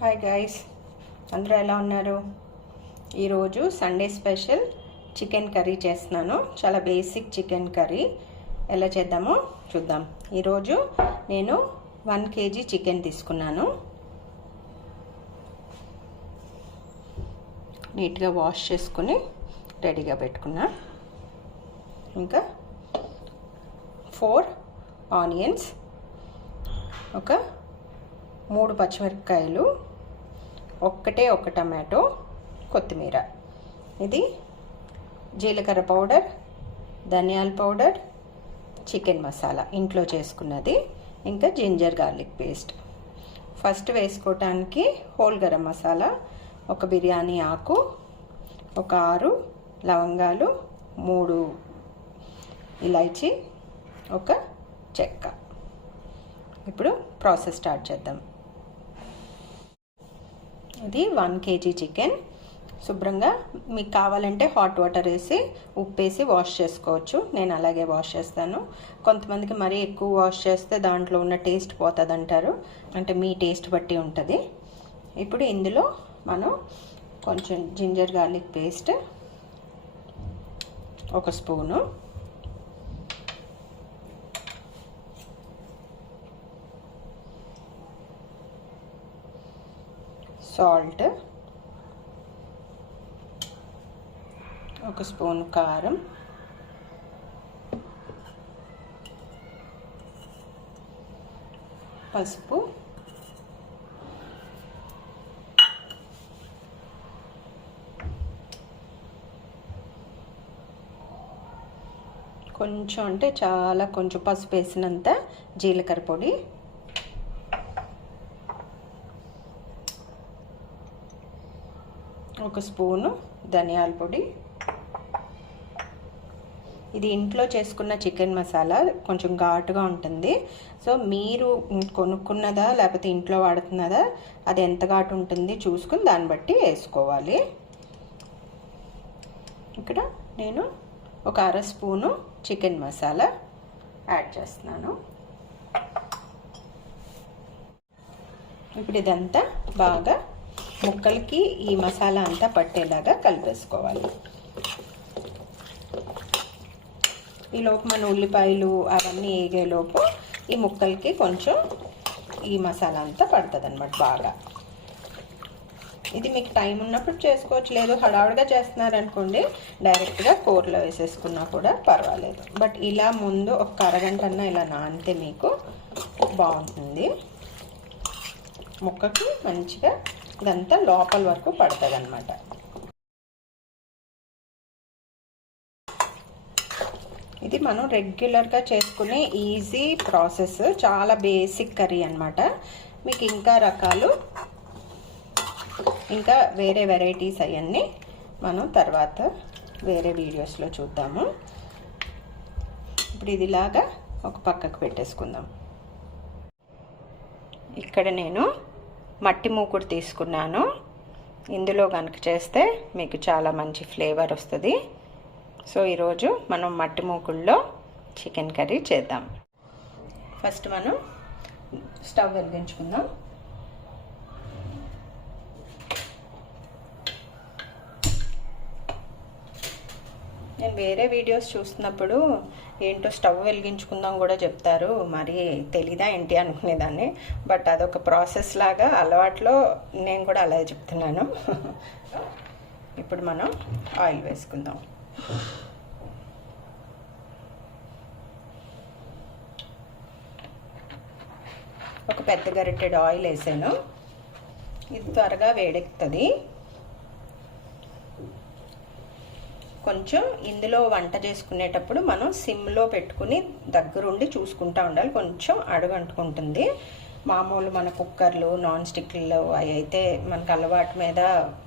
Hi guys, అందరూ ఎలా ఉన్నారు? ఈరోజు సండే స్పెషల్ చికెన్ కర్రీ చేస్తున్నాను. చాలా బేసిక్ చికెన్ కర్రీ ఎలా చేద్దామో చూద్దాం. ఈరోజు నేను 1 kg చికెన్ తీసుకున్నాను. నీట్గా వాష్ చేసుకుని రెడీగా పెట్టుకున్నా. ఇంకా 4 ఆనియన్స్, ఒక 3 పచ్చిమిరపకాయలు, ఒక టమాటో, కొత్తిమీర. ఇది జీలకర్ర పౌడర్, ధనియాల పౌడర్, చికెన్ మసాలా ఇంట్లో చేసుకున్నది, ఇంకా జింజర్ గార్లిక్ పేస్ట్. ఫస్ట్ వేసుకోవటానికి హోల్ గరం మసాలా, ఒక బిర్యానీ ఆకు, ఒక 6 లవంగాలు, 3 ఇలాచీ, ఒక చెక్క. ఇప్పుడు ప్రాసెస్ స్టార్ట్ చేద్దాం. ఇది 1 kg చికెన్. శుభ్రంగా మీకు కావాలంటే హాట్ వాటర్ వేసి ఉప్పేసి వాష్ చేసుకోవచ్చు. నేను అలాగే వాష్ చేస్తాను. కొంతమందికి మరీ ఎక్కువ వాష్ చేస్తే దాంట్లో ఉన్న టేస్ట్ పోతుంది అంటారు. అంటే మీ టేస్ట్ బట్టి ఉంటుంది. ఇప్పుడు ఇందులో మనం కొంచెం ginger garlic paste, 1 spoon, salt, 1 spoon కారం, పసుపు, కొంచెం అంటే చాలా కొంచెం పసుపు వేసినంత జీలకర్ర పొడి, ఒక స్పూను ధనియాల పొడి. ఇది ఇంట్లో చేసుకున్న చికెన్ మసాలా, కొంచెం ఘాటుగా ఉంటుంది. సో మీరు కొనుక్కున్నదా లేకపోతే ఇంట్లో వాడుతున్నదా అది ఎంత ఘాటు ఉంటుంది చూసుకుని దాన్ని బట్టి వేసుకోవాలి. ఇక్కడ నేను ఒక 1/2 స్పూను చికెన్ మసాలా యాడ్ చేస్తున్నాను. ఇప్పుడు ఇదంతా బాగా ముక్కలకి ఈ మసాలా అంతా పట్టేలాగా కలిపేసుకోవాలి. ఈలోపు మన ఉల్లిపాయలు అవన్నీ వేగేలోపు ఈ ముక్కలకి కొంచెం ఈ మసాలా అంతా పడుతుంది అన్నమాట బాగా. ఇది మీకు టైం ఉన్నప్పుడు చేసుకోవచ్చు, లేదు హడావుడిగా చేస్తున్నారనుకోండి డైరెక్ట్గా కూరలో వేసేసుకున్నా కూడా పర్వాలేదు. బట్ ఇలా ముందు ఒక అరగంట అన్నా ఇలా నానితే మీకు బాగుంటుంది. ముక్కకి మంచిగా ఇదంతా లోపల వరకు పడుతుంది అన్నమాట. ఇది మనం రెగ్యులర్గా చేసుకునే ఈజీ ప్రాసెస్, చాలా బేసిక్ కర్రీ అన్నమాట. మీకు ఇంకా రకాలు, ఇంకా వేరే వెరైటీస్ అవన్నీ మనం తర్వాత వేరే వీడియోస్లో చూద్దాము. ఇప్పుడు ఇది ఇలాగా ఒక పక్కకు పెట్టేసుకుందాం. ఇక్కడ నేను మట్టి మూకుడు తీసుకున్నాను. ఇందులో కనుక చేస్తే మీకు చాలా మంచి ఫ్లేవర్ వస్తుంది. సో ఈరోజు మనం మట్టి మూకుడులో చికెన్ కర్రీ చేద్దాం. ఫస్ట్ మనం స్టవ్ వెలిగించుకుందాం. నేను వేరే వీడియోస్ చూస్తున్నప్పుడు ఏంటో స్టవ్ వెలిగించుకుందాం కూడా చెప్తారు, మరి తెలీదా ఏంటి అనుకునేదాన్ని. బట్ అదొక ప్రాసెస్ లాగా అలవాట్లో నేను కూడా అలాగే చెప్తున్నాను. ఇప్పుడు మనం ఆయిల్ వేసుకుందాం. ఒక పెద్ద గరిటెడు ఆయిల్ వేసాను. ఇది త్వరగా వేడెక్కుతుంది. కొంచెం ఇందులో వంట చేసుకునేటప్పుడు మనం సిమ్లో పెట్టుకుని దగ్గరుండి చూసుకుంటూ ఉండాలి. కొంచెం అడుగంటుకుంటుంది. మామూలు మన కుక్కర్లు, నాన్ స్టిక్లు అవి అయితే మనకు అలవాటు మీద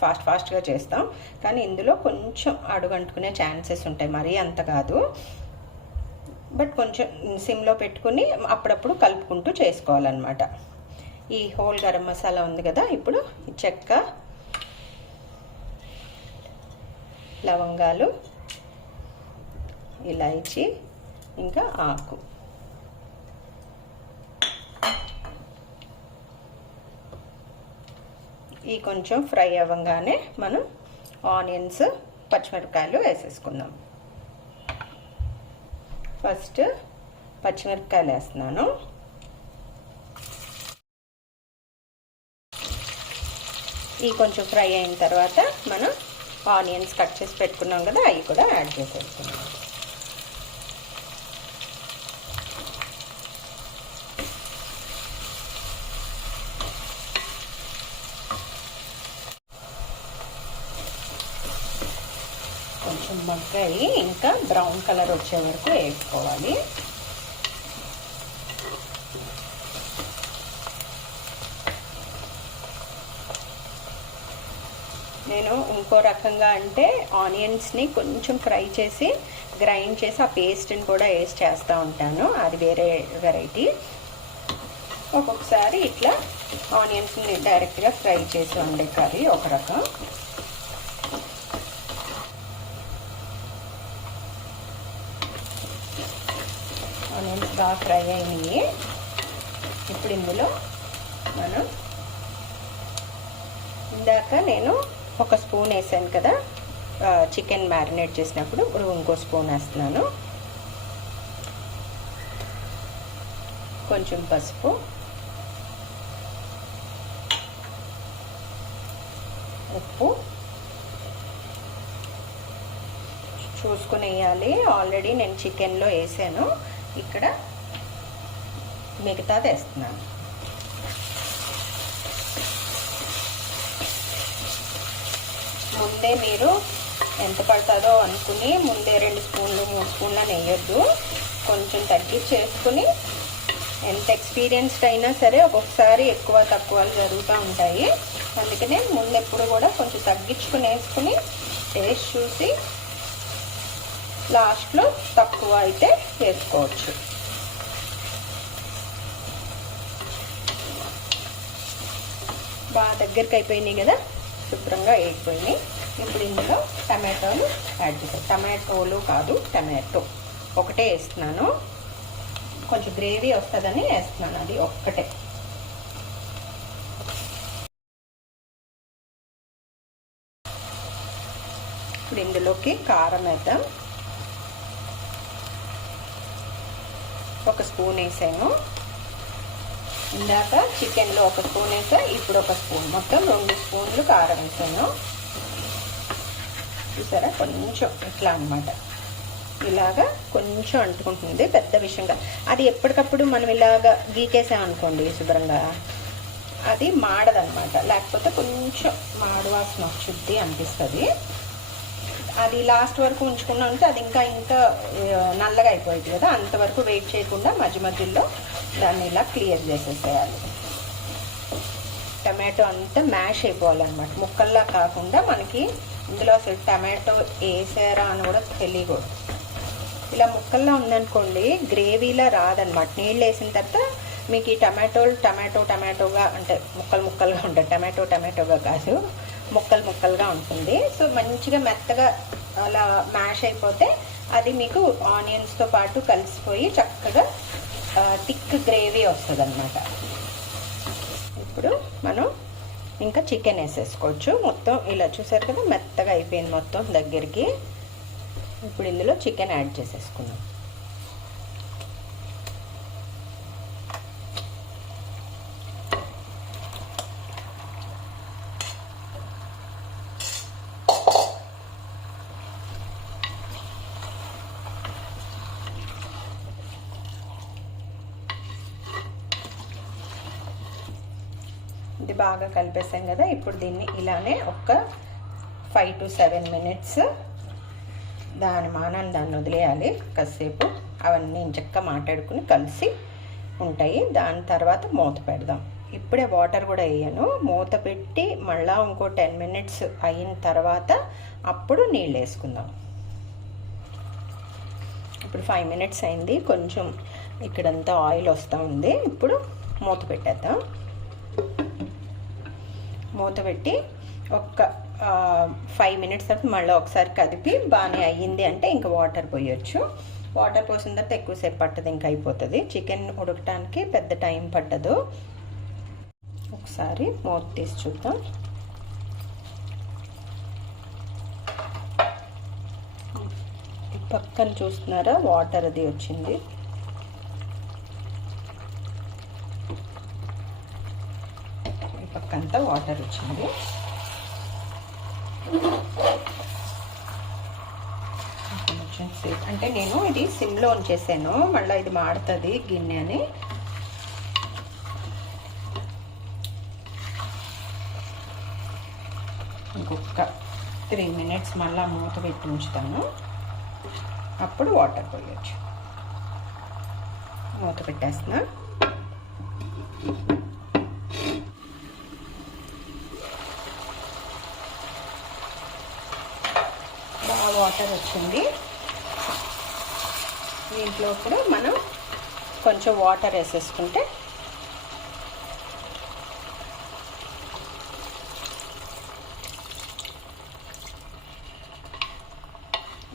ఫాస్ట్గా చేస్తాం. కానీ ఇందులో కొంచెం అడుగంటుకునే ఛాన్సెస్ ఉంటాయి, మరీ అంత కాదు. బట్ కొంచెం సిమ్లో పెట్టుకుని అప్పుడప్పుడు కలుపుకుంటూ చేసుకోవాలన్నమాట. ఈ హోల్ గరం మసాలా ఉంది కదా, ఇప్పుడు చెక్క, లవంగాలు, ఇలాచీ, ఇంకా ఆకు, ఈ కొంచెం ఫ్రై అవ్వగానే మనం ఆనియన్స్ పచ్చిమిరపకాయలు వేసేసుకుందాం. ఫస్ట్ పచ్చిమిరపకాయలు వేస్తున్నాను. ఈ కొంచెం ఫ్రై అయిన తర్వాత మనం ఆనియన్స్ కట్ చేసి పెట్టుకున్నాం కదా, అవి కూడా యాడ్ చేసేసుకున్నాం. కొంచెం మగ్గాయి, ఇంకా బ్రౌన్ కలర్ వచ్చే వరకు వేసుకోవాలి. నేను ఇంకో రకంగా అంటే ఆనియన్స్ని కొంచెం ఫ్రై చేసి గ్రైండ్ చేసి ఆ పేస్ట్ని కూడా వేసి చేస్తూ ఉంటాను, అది వేరే వెరైటీ. ఒక్కొక్కసారి ఇట్లా ఆనియన్స్ని డైరెక్ట్గా ఫ్రై చేసి వండే కర్రీ ఒక రకం. ఆనియన్స్ బాగా ఫ్రై అయినాయి. ఇప్పుడు ఇందులో మనం ఇందాక నేను ఒక స్పూన్ వేసాను కదా చికెన్ మ్యారినేట్ చేసినప్పుడు, ఇప్పుడు ఇంకో స్పూన్ వేస్తున్నాను. కొంచెం పసుపు, ఉప్పు చూసుకుని వేయాలి. ఆల్రెడీ నేను చికెన్లో వేసాను, ఇక్కడ మిగతాది వేస్తున్నాను. ముందే మీరు ఎంత పడుతుందో అనుకుని ముందే 2 స్పూన్లు 3 స్పూన్లు వేయొద్దు. కొంచెం తగ్గించేసుకుని, ఎంత ఎక్స్పీరియన్స్డ్ అయినా సరే ఒక్కొక్కసారి ఎక్కువ తక్కువలు జరుగుతూ ఉంటాయి. అందుకనే ముందు ఎప్పుడు కూడా కొంచెం తగ్గించుకుని వేసుకుని టేస్ట్ చూసి లాస్ట్లో తక్కువ అయితే వేసుకోవచ్చు. బాగా దగ్గరికి అయిపోయినాయి కదా, శుభ్రంగా వేగిపోయినాయి. ఇప్పుడు ఇందులో టమాటోలు యాడ్ చేస్తాను. టమాటోలు కాదు, టమాటో ఒకటే వేస్తున్నాను. కొంచెం గ్రేవీ వస్తుందని వేస్తున్నాను, అది ఒక్కటే. ఇప్పుడు ఇందులోకి కారం వేద్దాం. 1 స్పూన్ వేసాను. ఇందాక చికెన్లో 1 స్పూన్ వేసా, ఇప్పుడు 1 స్పూన్, మొత్తం 2 స్పూన్లు కారం వేసాను. చూసారా, కొంచెం ఇట్లా అనమాట, ఇలాగా కొంచెం అంటుకుంటుంది, పెద్ద విషయంగా. అది ఎప్పటికప్పుడు మనం ఇలాగా గీకేసామనుకోండి శుభ్రంగా, అది మాడదనమాట. లేకపోతే కొంచెం మాడవాసన శుద్ధి అనిపిస్తుంది. అది లాస్ట్ వరకు ఉంచుకున్నా ఉంటే అది ఇంకా నల్లగా అయిపోయింది కదా, అంతవరకు వెయిట్ చేయకుండా మధ్య మధ్యలో దాన్ని ఇలా క్లియర్ చేసేసేయాలి. టమాటో అంతా మ్యాష్ అయిపోవాలన్నమాట, ముక్కల్లా కాకుండా. మనకి ఇందులో అసలు టమాటో వేసారా అని కూడా తెలియకూడదు. ఇలా ముక్కల్లా ఉందనుకోండి, గ్రేవీలా రాదనమాట. నీళ్ళు వేసిన తర్వాత మీకు ఈ టమాటోగా అంటే ముక్కలుగా ఉంటుంది. టమాటోగా కాదు, ముక్కలుగా ఉంటుంది. సో మంచిగా మెత్తగా అలా మ్యాష్ అయిపోతే అది మీకు ఆనియన్స్తో పాటు కలిసిపోయి చక్కగా థిక్ గ్రేవీ వస్తుంది అనమాట. ఇప్పుడు మనం ఇంకా చికెన్ వేసేసుకోవచ్చు. మొత్తం ఇలా చూసారు కదా, మెత్తగా అయిపోయింది మొత్తం దగ్గరికి. ఇప్పుడు ఇందులో చికెన్ యాడ్ చేసేసుకున్నాం. ఇది బాగా కలిపేసాం కదా, ఇప్పుడు దీన్ని ఇలానే ఒక 5 to 7 minutes దాని దాన్ని వదిలేయాలి కాసేపు. అవన్నీ చక్కగా మాట్లాడుకుని కలిసి ఉంటాయి. దాని తర్వాత మూత పెడదాం. ఇప్పుడే వాటర్ కూడా వేయను, మూత పెట్టి మళ్ళీ ఇంకో 10 minutes అయిన తర్వాత అప్పుడు నీళ్ళు వేసుకుందాం. ఇప్పుడు 5 minutes అయింది, కొంచెం ఇక్కడంతా ఆయిల్ వస్తూ ఉంది. ఇప్పుడు మూత పెట్టేద్దాం. మూత పెట్టి ఒక 5 minutes తర్వాత మళ్ళీ ఒకసారి కదిపి బాగానే అయ్యింది అంటే ఇంకా వాటర్ పోయొచ్చు. వాటర్ పోసిన తర్వాత ఎక్కువసేపు పట్టదు, ఇంకా అయిపోతుంది. చికెన్ ఉడకటానికి పెద్ద టైం పట్టదు. ఒకసారి మూత తీసి చూద్దాం. పక్కన చూస్తున్నారా వాటర్ అది వచ్చింది. ఈ పక్కంతా వాటర్ వచ్చింది. అంటే నేను ఇది సిమ్లో ఉంచేసాను, మళ్ళీ ఇది మాడుతుంది గిన్నె అని. ఇంకొక 3 minutes మళ్ళీ మూత పెట్టి ఉంచుతాను, అప్పుడు వాటర్ పోయొచ్చు. మూత పెట్టేస్తున్నా. బాగా వాటర్ వచ్చింది. దీంట్లో కూడా మనం కొంచెం వాటర్ వేసేసుకుంటే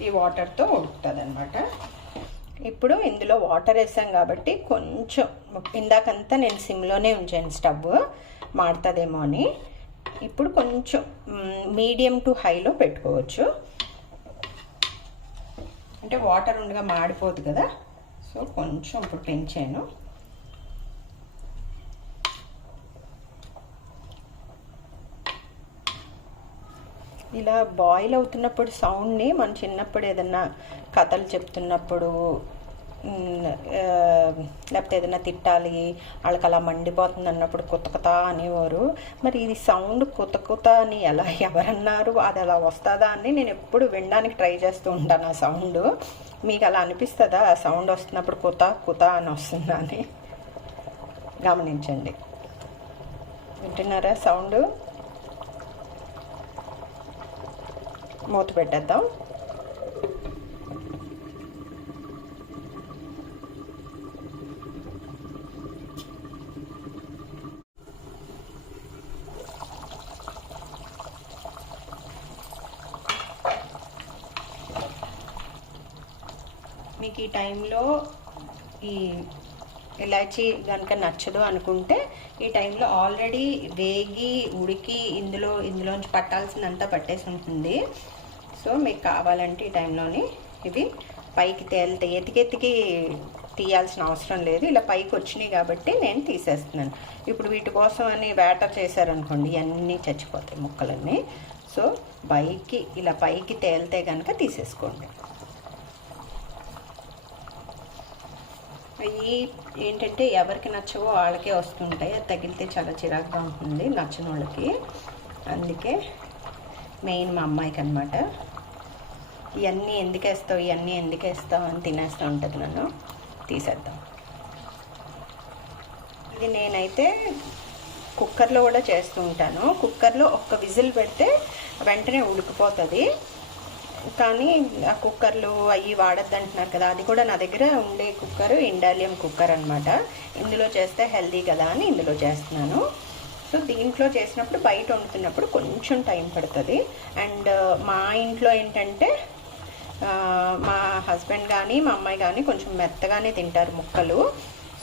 ఈ వాటర్తో ఉడుకుతుంది అన్నమాట. ఇప్పుడు ఇందులో వాటర్ వేసాం కాబట్టి కొంచెం, ఇందాకంతా నేను సిమ్లోనే ఉంచాను స్టవ్, మాడుతుందేమో అని. ఇప్పుడు కొంచెం మీడియం టు హైలో పెట్టుకోవచ్చు, అంటే వాటర్ ఉండగా మాడిపోదు కదా. సో కొంచెం ఇప్పుడు పెంచాను. ఇలా బాయిల్ అవుతున్నప్పుడు సౌండ్ని మన చిన్నప్పుడు ఏదన్నా కథలు చెప్తున్నప్పుడు, లేకపోతే ఏదైనా తిట్టాలి, వాళ్ళకి అలా మండిపోతుంది అన్నప్పుడు కుతకుతా అనేవారు. మరి ఇది సౌండ్ కుతకుతా అని ఎవరన్నారు, అది అలా వస్తుందా అని నేను ఎప్పుడు వినడానికి ట్రై చేస్తూ ఉంటాను. ఆ సౌండ్ మీకు అలా అనిపిస్తుందా? ఆ సౌండ్ వస్తున్నప్పుడు కుత కుత అని వస్తుందా అని గమనించండి. వింటున్నారా సౌండ్? మూత పెట్టేద్దాం. మీకు ఈ టైంలో ఈ ఇలాచీ కనుక నచ్చదు అనుకుంటే, ఈ టైంలో ఆల్రెడీ వేగి ఉడికి ఇందులోంచి పట్టాల్సిందంతా పట్టేసి ఉంటుంది. సో మీకు కావాలంటే ఈ టైంలోని ఇవి పైకి తేలితే ఎతికెతికి తీయాల్సిన అవసరం లేదు. ఇలా పైకి వచ్చినాయి కాబట్టి నేను తీసేస్తున్నాను. ఇప్పుడు వీటి కోసం అని వేట చేశారనుకోండి, ఇవన్నీ చచ్చిపోతాయి ముక్కలన్నీ. సో ఇలా పైకి తేలితే కనుక తీసేసుకోండి. అవి ఏంటంటే ఎవరికి నచ్చవో వాళ్ళకే వస్తుంటాయి, అది తగిలితే చాలా చిరాకుగా ఉంటుంది నచ్చని వాళ్ళకి. అందుకే మెయిన్ మా అమ్మాయికి అనమాట, ఇవన్నీ ఎందుకు వేస్తావు అని తినేస్తూ ఉంటుంది నన్ను. తీసేద్దాం. ఇది నేనైతే కుక్కర్లో కూడా చేస్తూ ఉంటాను. కుక్కర్లో ఒక్క విజిల్ పెడితే వెంటనే ఉడికిపోతుంది. కానీ ఆ కుక్కర్లు అవి వాడద్దు అంటున్నారు కదా, అది కూడా నా దగ్గర ఉండే కుక్కర్ ఇండాలియం కుక్కర్ అనమాట. ఇందులో చేస్తే హెల్దీ కదా అని ఇందులో చేస్తున్నాను. సో దీంట్లో చేసినప్పుడు బయట వండుతున్నప్పుడు కొంచెం టైం పడుతుంది. అండ్ మా ఇంట్లో ఏంటంటే మా హస్బెండ్ కానీ మా అమ్మాయి కానీ కొంచెం మెత్తగానే తింటారు ముక్కలు.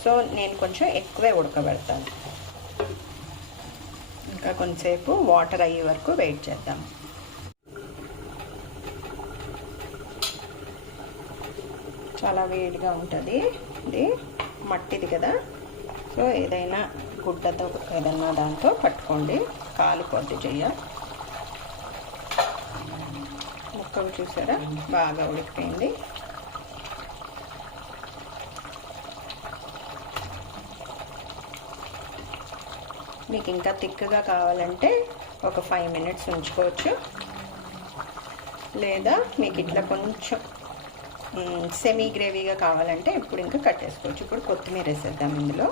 సో నేను కొంచెం ఎక్కువే ఉడకబెడతాను. ఇంకా కొంచెంసేపు వాటర్ అయ్యే వరకు వెయిట్ చేద్దాం. చాలా వేడిగా ఉంటుంది, ఇది మట్టిది కదా. సో ఏదైనా గుడ్డతో ఏదన్నా దాంతో పట్టుకోండి, కాలిపోద్ది చెయ్య. ముక్కలు చూసారా బాగా ఉడికిపోయింది. మీకు ఇంకా థిక్గా కావాలంటే ఒక 5 minutes ఉంచుకోవచ్చు, లేదా మీకు ఇట్లా కొంచెం సెమీ గ్రేవీగా కావాలంటే ఇప్పుడు ఇంకా కట్టేసుకోవచ్చు. ఇప్పుడు కొత్తిమీర వేసేద్దాం ఇందులో.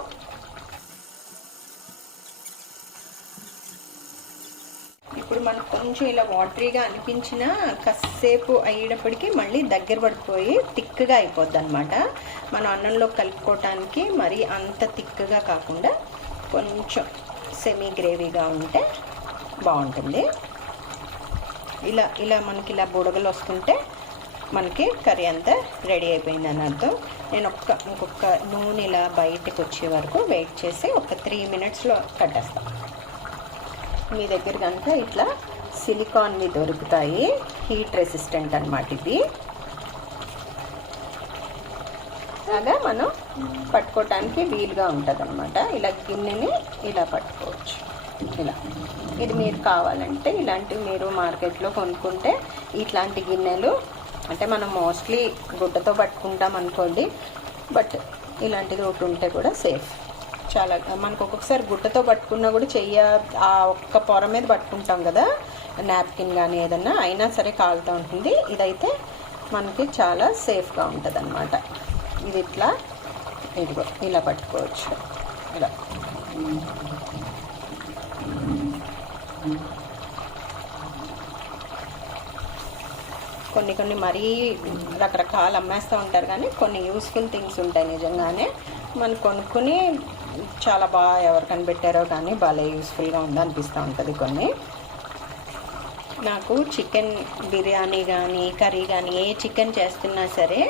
ఇప్పుడు మనకు కొంచెం ఇలా వాటరీగా అనిపించినా కాసేపు అయ్యేటప్పటికి మళ్ళీ దగ్గర పడిపోయి థిక్గా అయిపోద్ది అనమాట. మన అన్నంలో కలుపుకోవటానికి మరి అంత థిక్గా కాకుండా కొంచెం సెమీ గ్రేవీగా ఉంటే బాగుంటుంది. ఇలా మనకి ఇలా బుడగలు వస్తుంటే మనకి కర్రీ అంతా రెడీ అయిపోయింది అని అర్థం. నేను ఇంకొక నూనె ఇలా బయటకు వచ్చే వరకు వెయిట్ చేసి ఒక 3 minutesలో కట్టేస్తాను. మీ దగ్గర కనుక ఇట్లా సిలికాన్వి దొరుకుతాయి, హీట్ రెసిస్టెంట్ అన్నమాట ఇది. లాగా మనం పట్టుకోవటానికి వీలుగా ఉంటుంది అనమాట. ఇలా గిన్నెని ఇలా పట్టుకోవచ్చు. ఇలా ఇది మీరు కావాలంటే ఇలాంటివి మీరు మార్కెట్లో కొనుక్కుంటే ఇట్లాంటి గిన్నెలు అంటే మనం మోస్ట్లీ గుడ్డతో పట్టుకుంటాం అనుకోండి, బట్ ఇలాంటిది ఒకటి ఉంటే కూడా సేఫ్. చాలా మనకు ఒక్కొక్కసారి గుడ్డతో పట్టుకున్నా కూడా ఆ ఒక్క పొర మీద పట్టుకుంటాం కదా, నాప్కిన్ కానీ ఏదన్నా, అయినా సరే కాలుతూ ఉంటుంది. ఇదైతే మనకి చాలా సేఫ్గా ఉంటుంది అన్నమాట. ఇది ఇట్లా ఇదిగో ఇలా పట్టుకోవచ్చు. ఇలా కొన్ని మరీ రకరకాలు అమ్మేస్తూ ఉంటారు, కానీ కొన్ని యూస్ఫుల్ థింగ్స్ ఉంటాయి నిజంగానే. మనం కొనుక్కొని చాలా బాగా ఎవరు కనిపెట్టారో కానీ భలే యూస్ఫుల్గా ఉందనిపిస్తూ ఉంటుంది. కొన్ని నాకు చికెన్ బిర్యానీ కానీ కర్రీ కానీ ఏ చికెన్ చేస్తున్నా సరే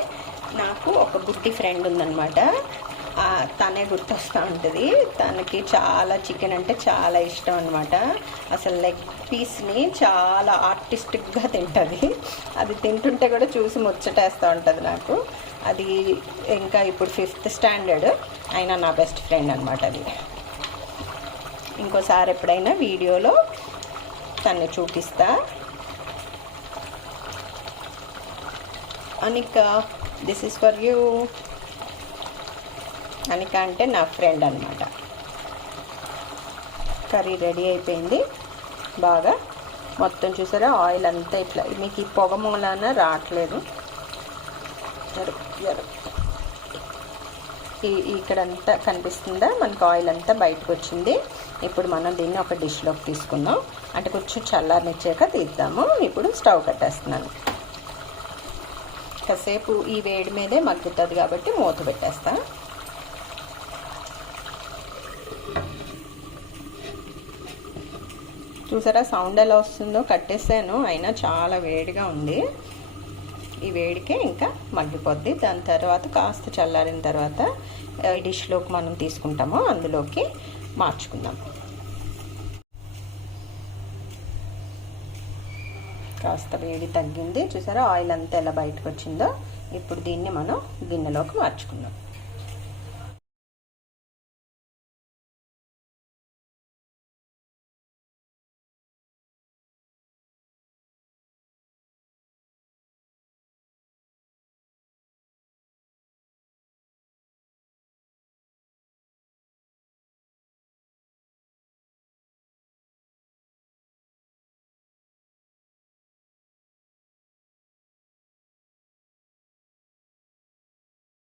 నాకు ఒక గుడ్డి ఫ్రెండ్ ఉందన్నమాట. తనే గుర్తొస్తూ ఉంటుంది. తనకి చాలా చికెన్ అంటే చాలా ఇష్టం అనమాట. అసలు లెగ్ పీస్ని చాలా ఆర్టిస్టిక్గా తింటుంది. అది తింటుంటే కూడా చూసి ముచ్చటేస్తూ ఉంటుంది నాకు. అది ఇంకా ఇప్పుడు 5th స్టాండర్డ్ అయినా నా బెస్ట్ ఫ్రెండ్ అనమాట. అది ఇంకోసారి ఎప్పుడైనా వీడియోలో తన్ని చూపిస్తా. అనిక, దిస్ ఈస్ ఫర్ యూ. అనిక అంటే నా ఫ్రెండ్ అనమాట. కర్రీ రెడీ అయిపోయింది. బాగా మొత్తం చూసారా ఆయిల్ అంతా ఇట్లా మీకు ఈ పొగ మూలాన రావట్లేదు. ఇక్కడంతా కనిపిస్తుందా మనకు ఆయిల్ అంతా బయటకు వచ్చింది. ఇప్పుడు మనం దీన్ని ఒక డిష్లోకి తీసుకుందాం. అంటే కొంచెం చల్లారనిచ్చాక తీద్దాము. ఇప్పుడు స్టవ్ కట్టేస్తున్నాను. కాసేపు ఈ వేడి మీదే మగ్గుతుంది కాబట్టి మూత పెట్టేస్తా. చూసారా సౌండ్ ఎలా వస్తుందో? కట్టేసాను, అయినా చాలా వేడిగా ఉంది. ఈ వేడికే ఇంకా మగ్గిపోద్ది. దాని తర్వాత కాస్త చల్లారిన తర్వాత ఈ డిష్లోకి మనం తీసుకుంటామో అందులోకి మార్చుకుందాం. కాస్త వేడి తగ్గింది. చూసారా ఆయిల్ అంతా ఎలా బయటకు వచ్చిందో. ఇప్పుడు దీన్ని మనం గిన్నెలోకి మార్చుకుందాం.